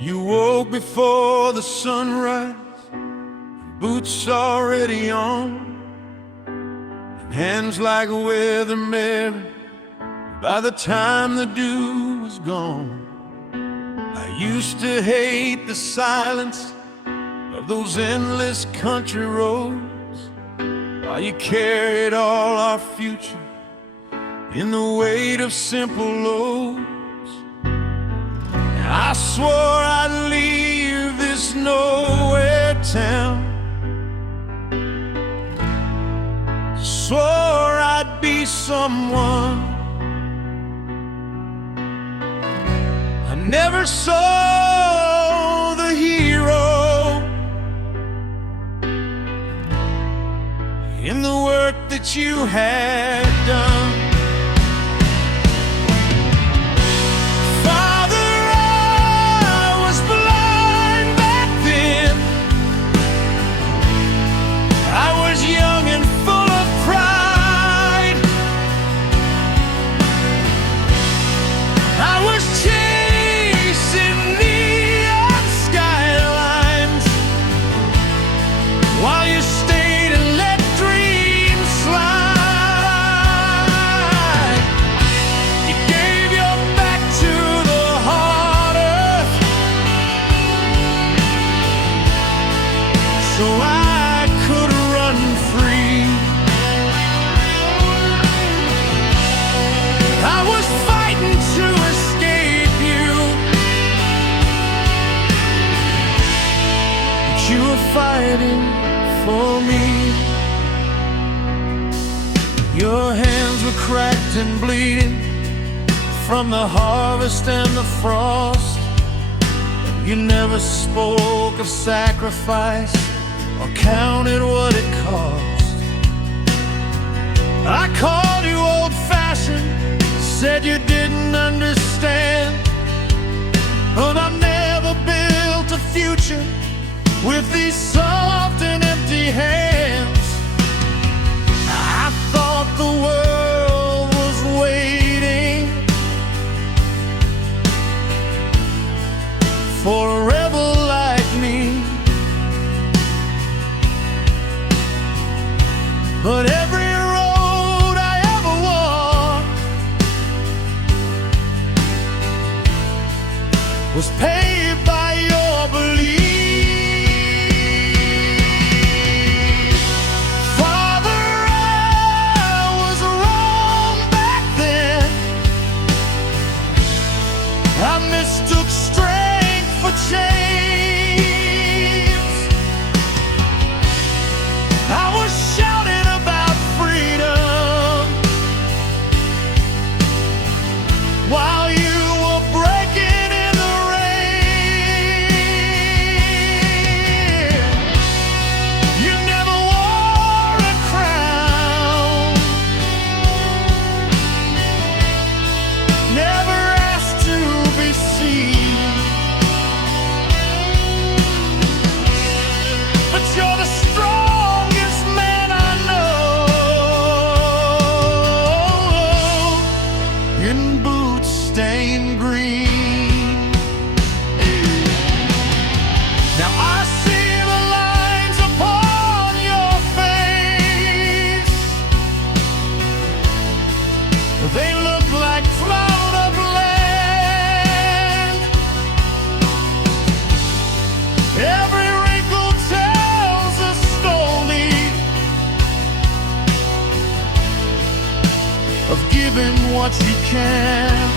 You woke before the sunrise, boots already on, and hands like a weatherman by the time the dew was gone. I used to hate the silence of those endless country roads, while you carried all our future in the weight of simple loads. I swore I'd leave this nowhere town, swore I'd be someone I never saw, the hero in the work that you had done. So I could run free. I was fighting to escape you, but you were fighting for me. Your hands were cracked and bleeding from the harvest and the frost. You never spoke of sacrifice or counted what it cost. I called you old-fashioned, said you didn't understand, but I've never built a future with these soft and empty hands. I thought the world was waiting for a rebel like me, but every road I ever walked was paved by your belief. Father, I was wrong back then. I mistook strength for chains. I was shouting about freedom while you were breaking in the rain. You never wore a crown, never asked to be seen, but you're the strongest man I know, in boots stained green. Now I see the lines upon your face. They look like plowed up land. Every wrinkle tells a story of giving what you can.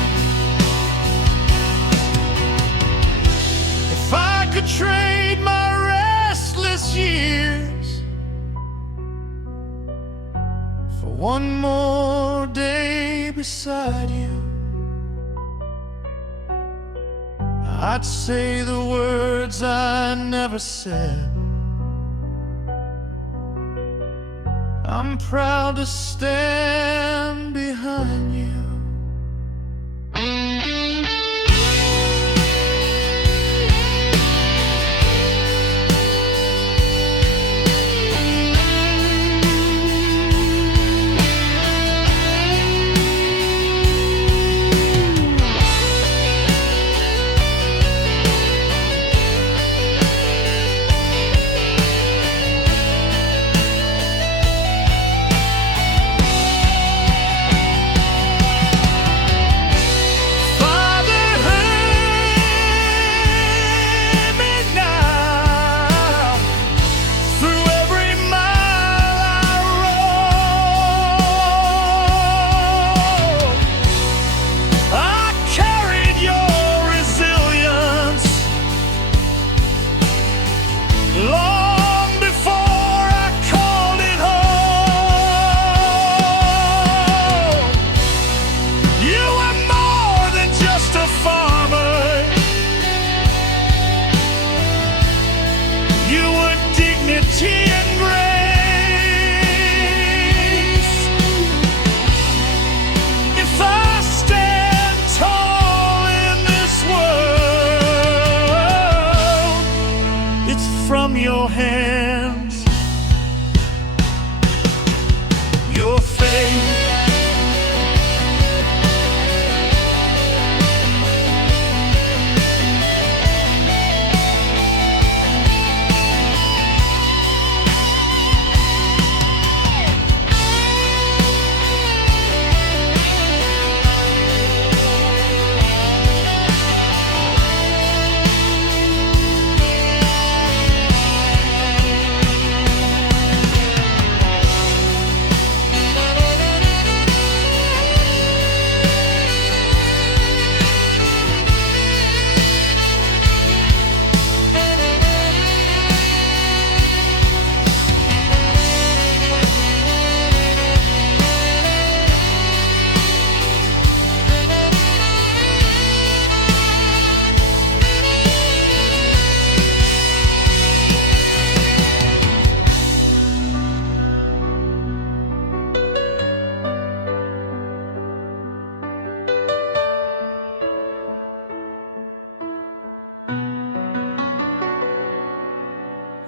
If I could trade my restless years for one more day beside you, I'd say the words I never said. I'm proud to stand behind you.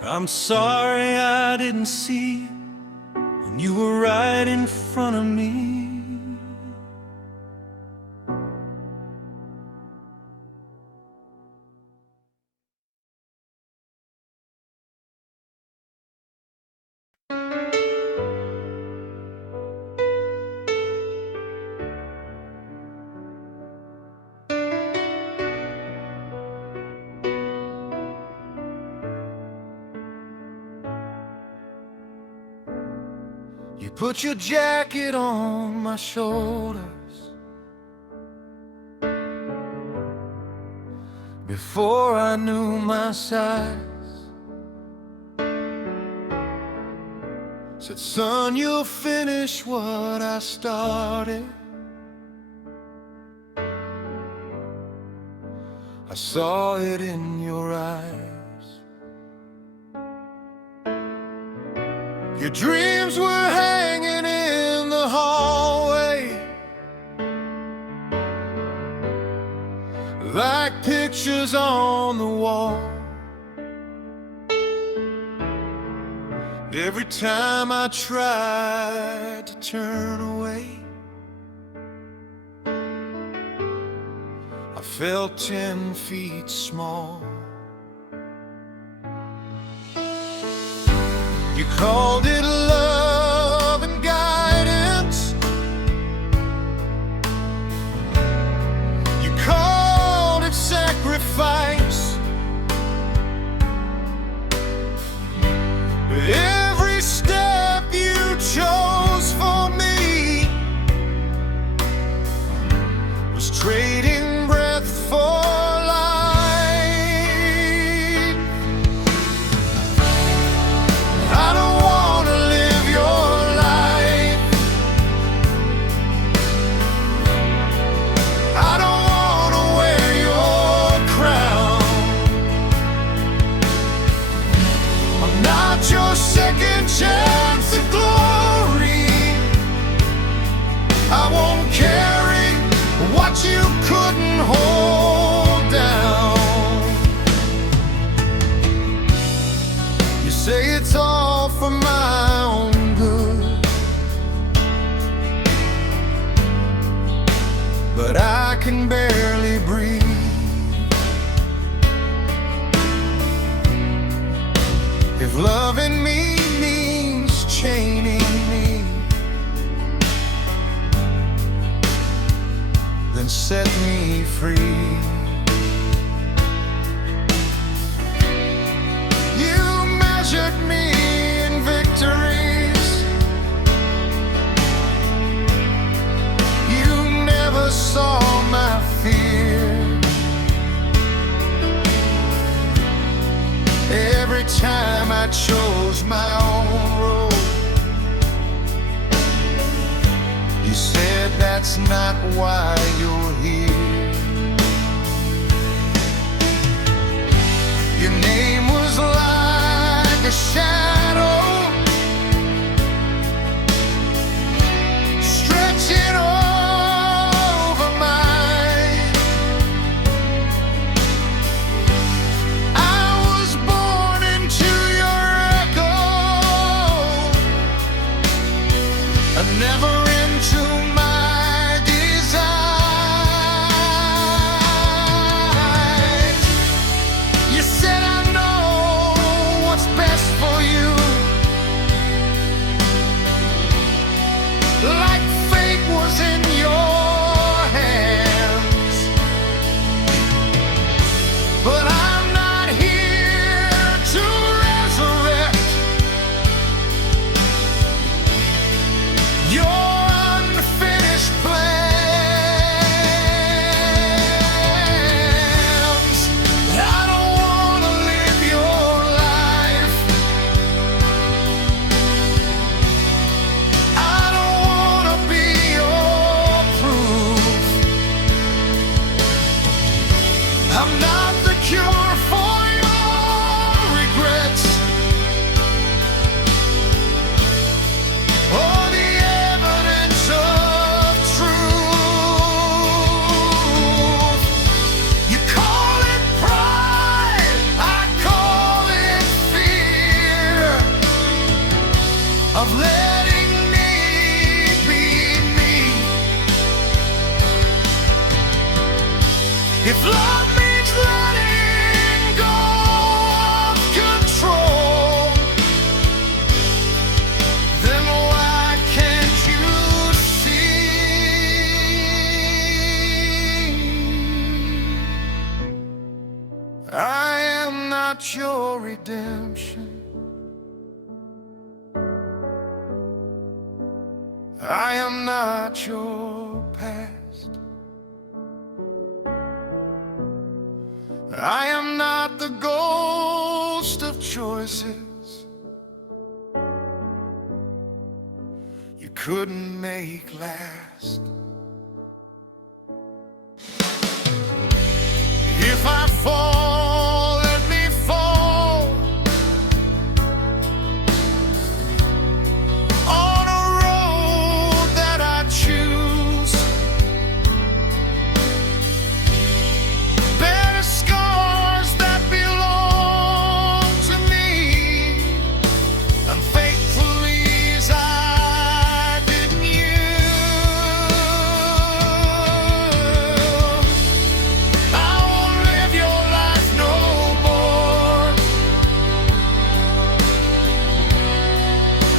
I'm sorry I didn't see you, and you were right in front of me. You put your jacket on my shoulders before I knew my size. Said, son, you'll finish what I started. I saw it in your eyes. Your dreams were hanging in the hallway like pictures on the wall. Every time I tried to turn away, I felt 10 feet small. You called it love and guidance. You called it sacrifice. But every step you chose for me was trading breath for your second chance at glory. I won't carry what you couldn't hold down. You say it's all for my own good, but I can barely breathe. If loving me means chaining me, then set me free. You measured me in victories. You never saw my fear. Every time I chose my own road, you said that's not why you're here. Your name was like a shadow stretching over mine. I was born into your echo, never into my desire. If love means letting go of control, then why can't you see? I am not your redemption. I am not your past. I am not the ghost of choices you couldn't make last. If I fall, let me fall on a road that I choose. Better scars that belong to me, unfaithfully as I didn't you. I won't live your life no more.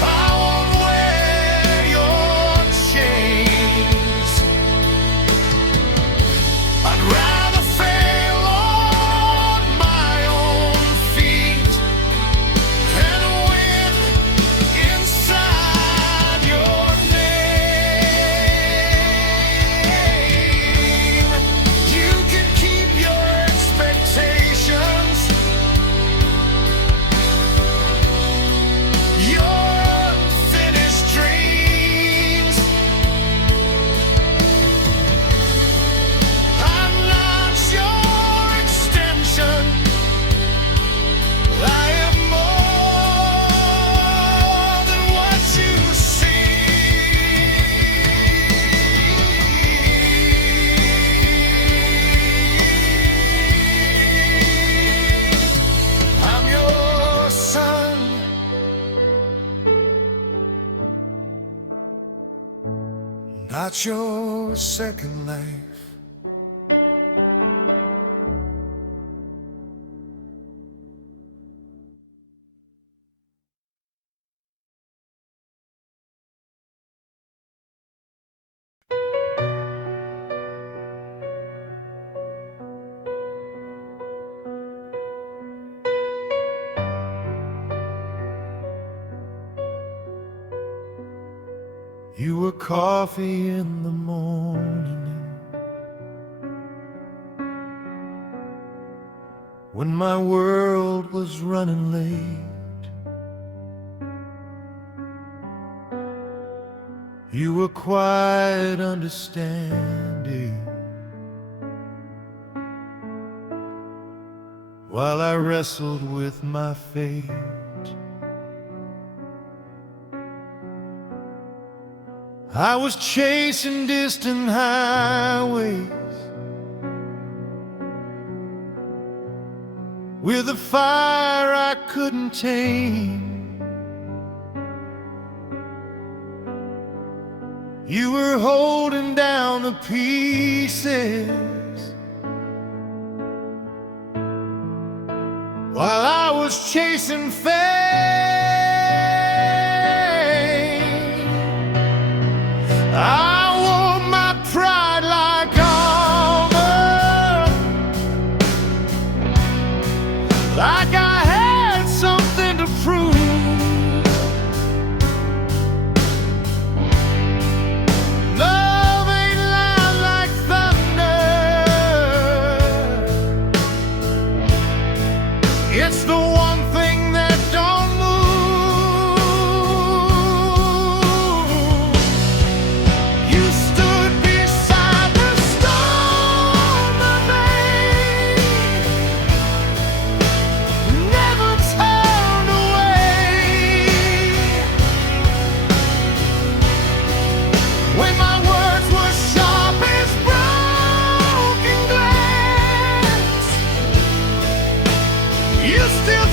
I won't wear your chains. I'd rather fail on my own feet than win inside your name. You can keep your expectations, your unfinished dreams. I'm not your extension. I am more than what you see. I'm your son, not your second life. You were coffee in the morning when my world was running late. You were quiet, understanding while I wrestled with my fate. I was chasing distant highways with a fire I couldn't tame. You were holding down the pieces while I was chasing fame. I wore my pride like armor, like I had something to prove. Love ain't loud like thunder. It's the one thing that don't move. You stood beside the storm I made, never turned away. When my words were sharp as broken glass, you still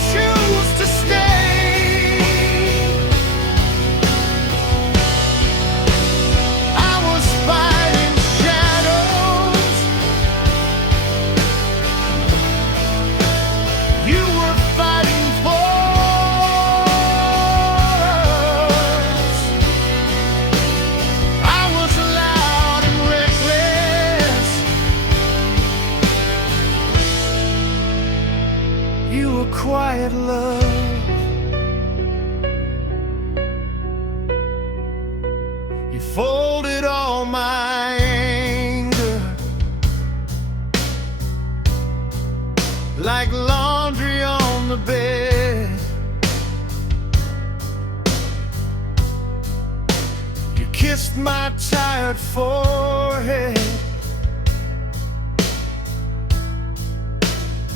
little quiet love. You folded all my anger like laundry on the bed. You kissed my tired forehead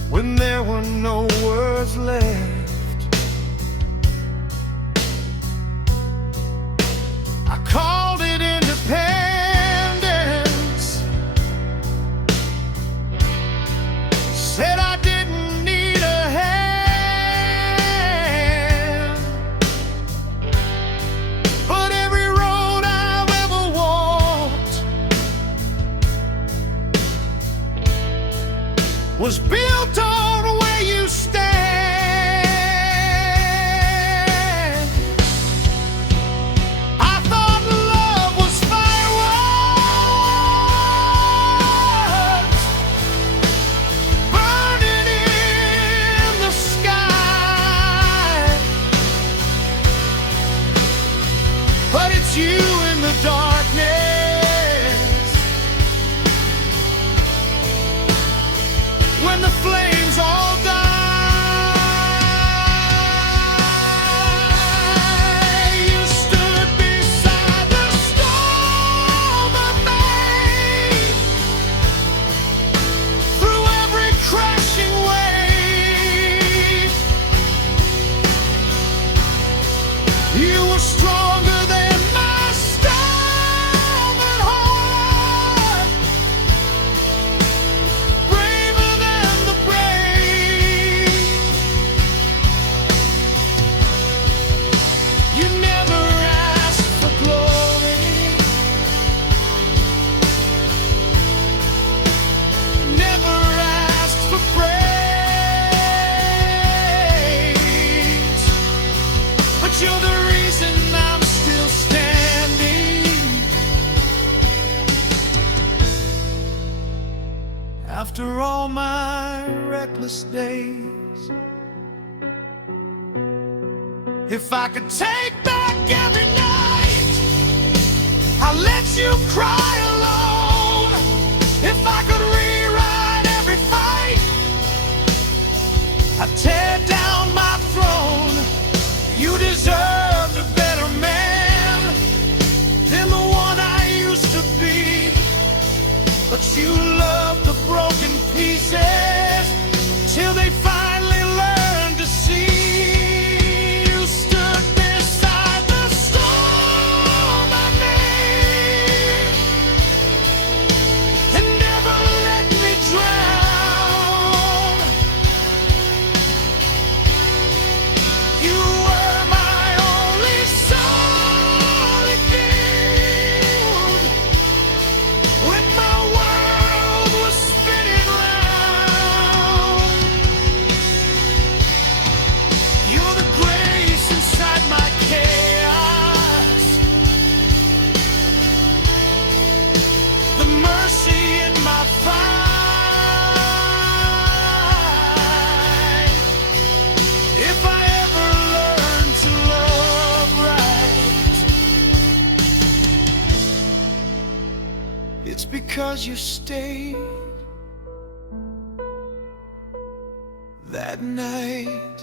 when there were no words left. I called it independence, said I didn't need a hand, but every road I've ever walked was built on where you stand. I thought love was fireworks burning in the sky, but it's you in the darkness. When the flames all die, you stood beside the storm I made. Through every crashing wave, you were stronger than my stubborn heart, braver than the brave. You never asked for glory, never asked for praise, but you're the reason I'm still standing. After all my reckless days, if I could take back every night I let you cry alone, if I could rewrite every fight I'd tear down my throne. You deserved a better man than the one I used to be, but you loved the broken pieces till they finally learned to see. You stood beside the storm I made and never let me drown. You were my only solid field when my world was spinning round. You're the grace inside my chaos, the mercy in my fight. If I ever learn to love right, it's because you stayed that night.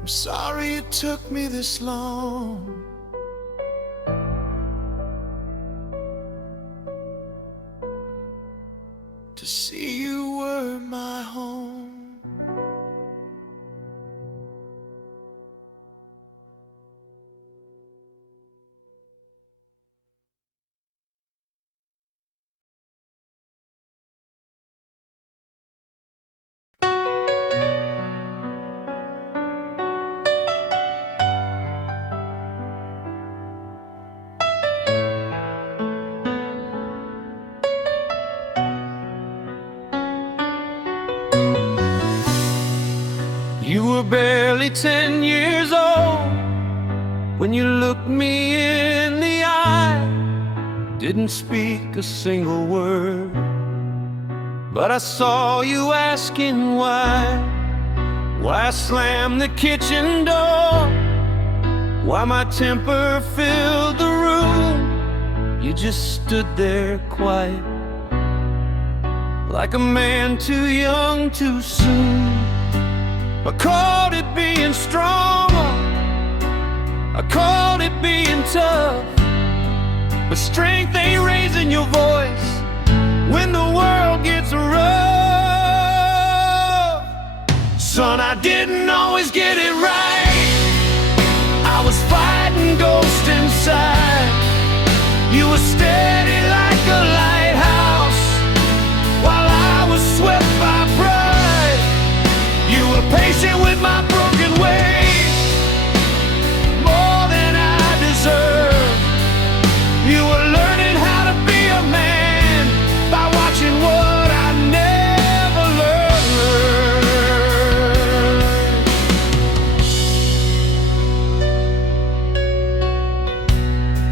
I'm sorry it took me this long to see you were my home. You were barely 10 years old when you looked me in the eye. didn't speak a single word, but I saw you asking why. Why I slammed the kitchen door, why my temper filled the room. You just stood there quiet, like a man too young too soon. I called it being strong, I called it being tough, but strength ain't raising your voice when the world gets rough. Son, I didn't always get it right, I was fighting ghosts inside. You were steady like a lighthouse, while I was swept by pride. You were patient with my broken ways, more than I deserved. You were learning how to be a man by watching what I never learned.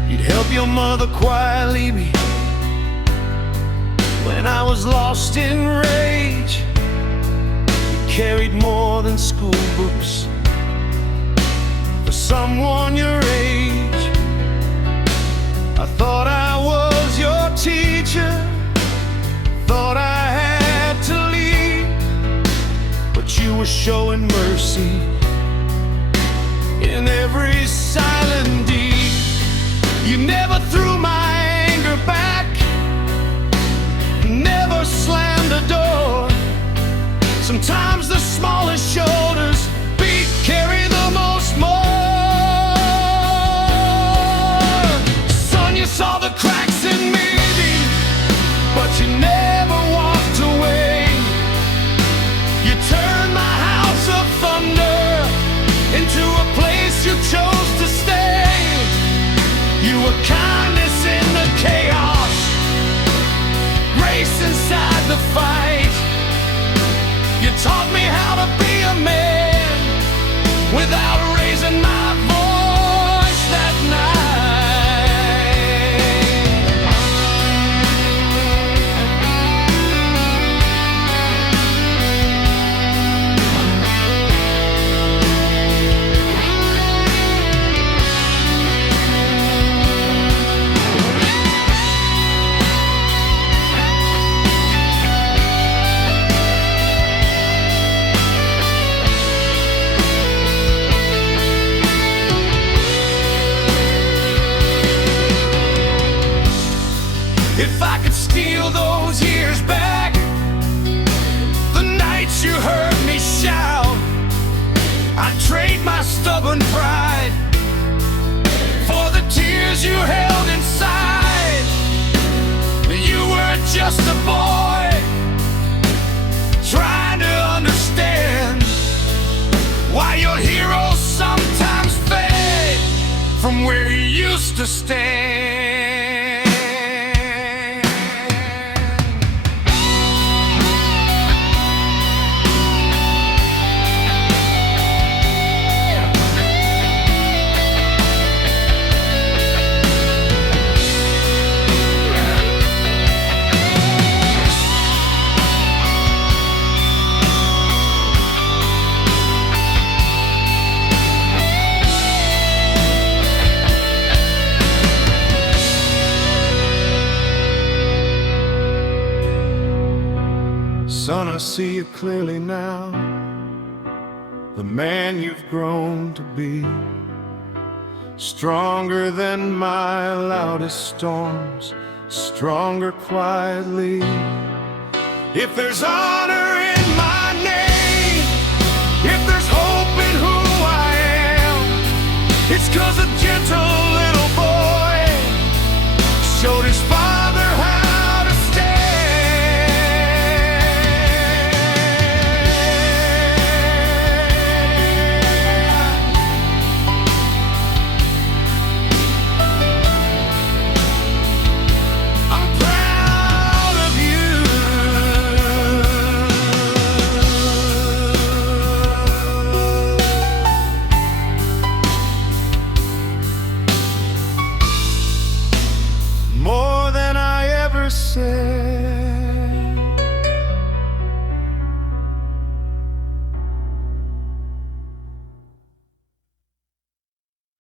You'd help your mother quietly me when I was lost in rage. You carried more than school books for someone your age. I thought I was your teacher, thought I had to lead, but you were showing mercy in every silent deed. You never threw my anger back, never slammed a door. Sometimes the smallest shoulders carry the most more. Son, you saw the cracks in me, but you never walked away. You turned my house of thunder into a place you chose to stay. You were kindness in the chaos, grace inside the fight. You taught me how to be a man without raising my voice that if I could steal those years back, the nights you heard me shout, I'd trade my stubborn pride for the tears you held inside. You were just a boy trying to understand why your heroes sometimes fade from where you used to stand. Son, I see you clearly now, the man you've grown to be, stronger than my loudest storms, stronger quietly. If there's honor in my name, if there's hope in who I am, it's 'cause a gentle little boy showed his father how to stand. said.